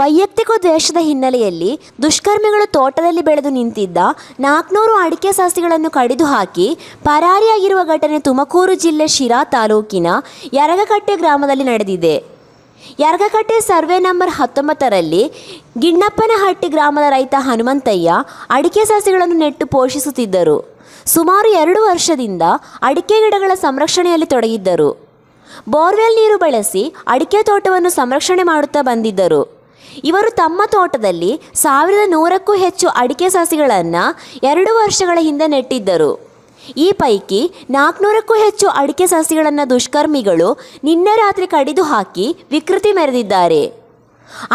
ವೈಯಕ್ತಿಕ ದ್ವೇಷದ ಹಿನ್ನೆಲೆಯಲ್ಲಿ ದುಷ್ಕರ್ಮಿಗಳು ತೋಟದಲ್ಲಿ ಬೆಳೆದು ನಿಂತಿದ್ದ 400 ಅಡಿಕೆ ಸಸಿಗಳನ್ನು ಕಡಿದು ಹಾಕಿ ಪರಾರಿಯಾಗಿರುವ ಘಟನೆ ತುಮಕೂರು ಜಿಲ್ಲೆ ಶಿರಾ ತಾಲೂಕಿನ ಯರಗಕಟ್ಟೆ ಗ್ರಾಮದಲ್ಲಿ ನಡೆದಿದೆ. ಯರಗಕಟ್ಟೆ ಸರ್ವೆ ನಂಬರ್ 19ರಲ್ಲಿ ಗಿಣ್ಣಪ್ಪನಹಟ್ಟಿ ಗ್ರಾಮದ ರೈತ ಹನುಮಂತಯ್ಯ ಅಡಿಕೆ ಸಸಿಗಳನ್ನು ನೆಟ್ಟು ಪೋಷಿಸುತ್ತಿದ್ದರು. ಸುಮಾರು 2 ವರ್ಷದಿಂದ ಅಡಿಕೆ ಗಿಡಗಳ ಸಂರಕ್ಷಣೆಯಲ್ಲಿ ತೊಡಗಿದ್ದರು. ಬೋರ್ವೆಲ್ ನೀರು ಬಳಸಿ ಅಡಿಕೆ ತೋಟವನ್ನು ಸಂರಕ್ಷಣೆ ಮಾಡುತ್ತಾ ಬಂದಿದ್ದರು. ಇವರು ತಮ್ಮ ತೋಟದಲ್ಲಿ 1100ಕ್ಕೂ ಹೆಚ್ಚು ಅಡಿಕೆ ಸಸಿಗಳನ್ನು 2 ವರ್ಷಗಳ ಹಿಂದೆ ನೆಟ್ಟಿದ್ದರು. ಈ ಪೈಕಿ 400ಕ್ಕೂ ಹೆಚ್ಚು ಅಡಿಕೆ ಸಸಿಗಳನ್ನು ದುಷ್ಕರ್ಮಿಗಳು ನಿನ್ನೆ ರಾತ್ರಿ ಕಡಿದು ಹಾಕಿ ವಿಕೃತಿ ಮೆರೆದಿದ್ದಾರೆ.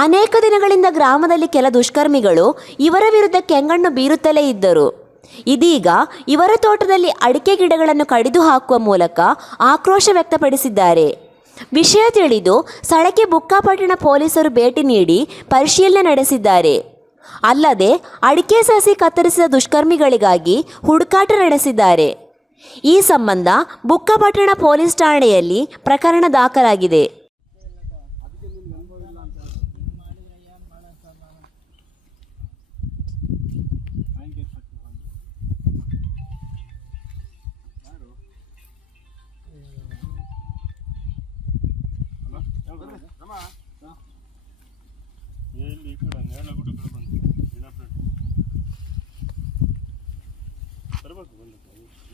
ಅನೇಕ ದಿನಗಳಿಂದ ಗ್ರಾಮದಲ್ಲಿ ಕೆಲ ದುಷ್ಕರ್ಮಿಗಳು ಇವರ ವಿರುದ್ಧ ಕೆಂಗಣ್ಣು ಬೀರುತ್ತಲೇ ಇದ್ದರು. ಇದೀಗ ಇವರ ತೋಟದಲ್ಲಿ ಅಡಿಕೆ ಗಿಡಗಳನ್ನು ಕಡಿದು ಹಾಕುವ ಮೂಲಕ ಆಕ್ರೋಶ ವ್ಯಕ್ತಪಡಿಸಿದ್ದಾರೆ. ವಿಷಯ ತಿಳಿದು ಸ್ಥಳಕ್ಕೆ ಬುಕ್ಕಾಪಟ್ಟಣ ಪೊಲೀಸರು ಭೇಟಿ ನೀಡಿ ಪರಿಶೀಲನೆ ನಡೆಸಿದ್ದಾರೆ. ಅಲ್ಲದೆ ಅಡಿಕೆ ಸಸಿ ಕತ್ತರಿಸಿದ ದುಷ್ಕರ್ಮಿಗಳಿಗಾಗಿ ಹುಡುಕಾಟ ನಡೆಸಿದ್ದಾರೆ. ಈ ಸಂಬಂಧ ಬುಕ್ಕಾಪಟ್ಟಣ ಪೊಲೀಸ್ ಠಾಣೆಯಲ್ಲಿ ಪ್ರಕರಣ ದಾಖಲಾಗಿದೆ.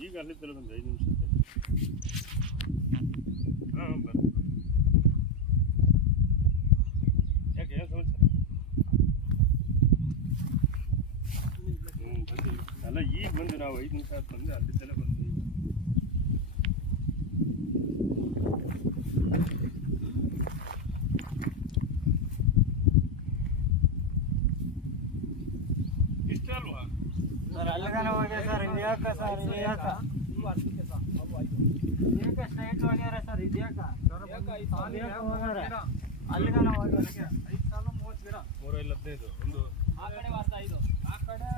ಈಗ ಅಲ್ಲಿದ್ದಲ್ಲ ಒಂದು 5 ನಿಮಿಷ ಯಾಕೆ ಏನು ಸಮಸ್ಯೆ? ಬಂದು ಅಲ್ಲ ಈಗ ಬಂದು ನಾವು 5 ನಿಮಿಷ ಆಯ್ತು ಬಂದು ಅಲ್ಲಿದ್ದಲ್ಲ ಬಂದು ಇಷ್ಟ ಅಲ್ವಾ ಸರ್? ಅಲ್ಲಿಗಾನ ಹೋಗ್ಯ ಸರ್, ಇದ್ಯಾಕ ಸರ್? ಇದ್ಯಾಕ ಸ್ಟ್ರೈಟ್ ಹೋಗ್ಯಾರ ಸರ್? ಇದ್ಯಾಕ ಹೋಗ್ಯಾರ? ಅಲ್ಲಿಗಾನ ಹೋಗ್ಯಾರ 5 ಸಾಲ 30 ಗಿಡ 315 ಒಂದು ಆ ಕಡೆ ವಾಸ 5 ಆ ಕಡೆ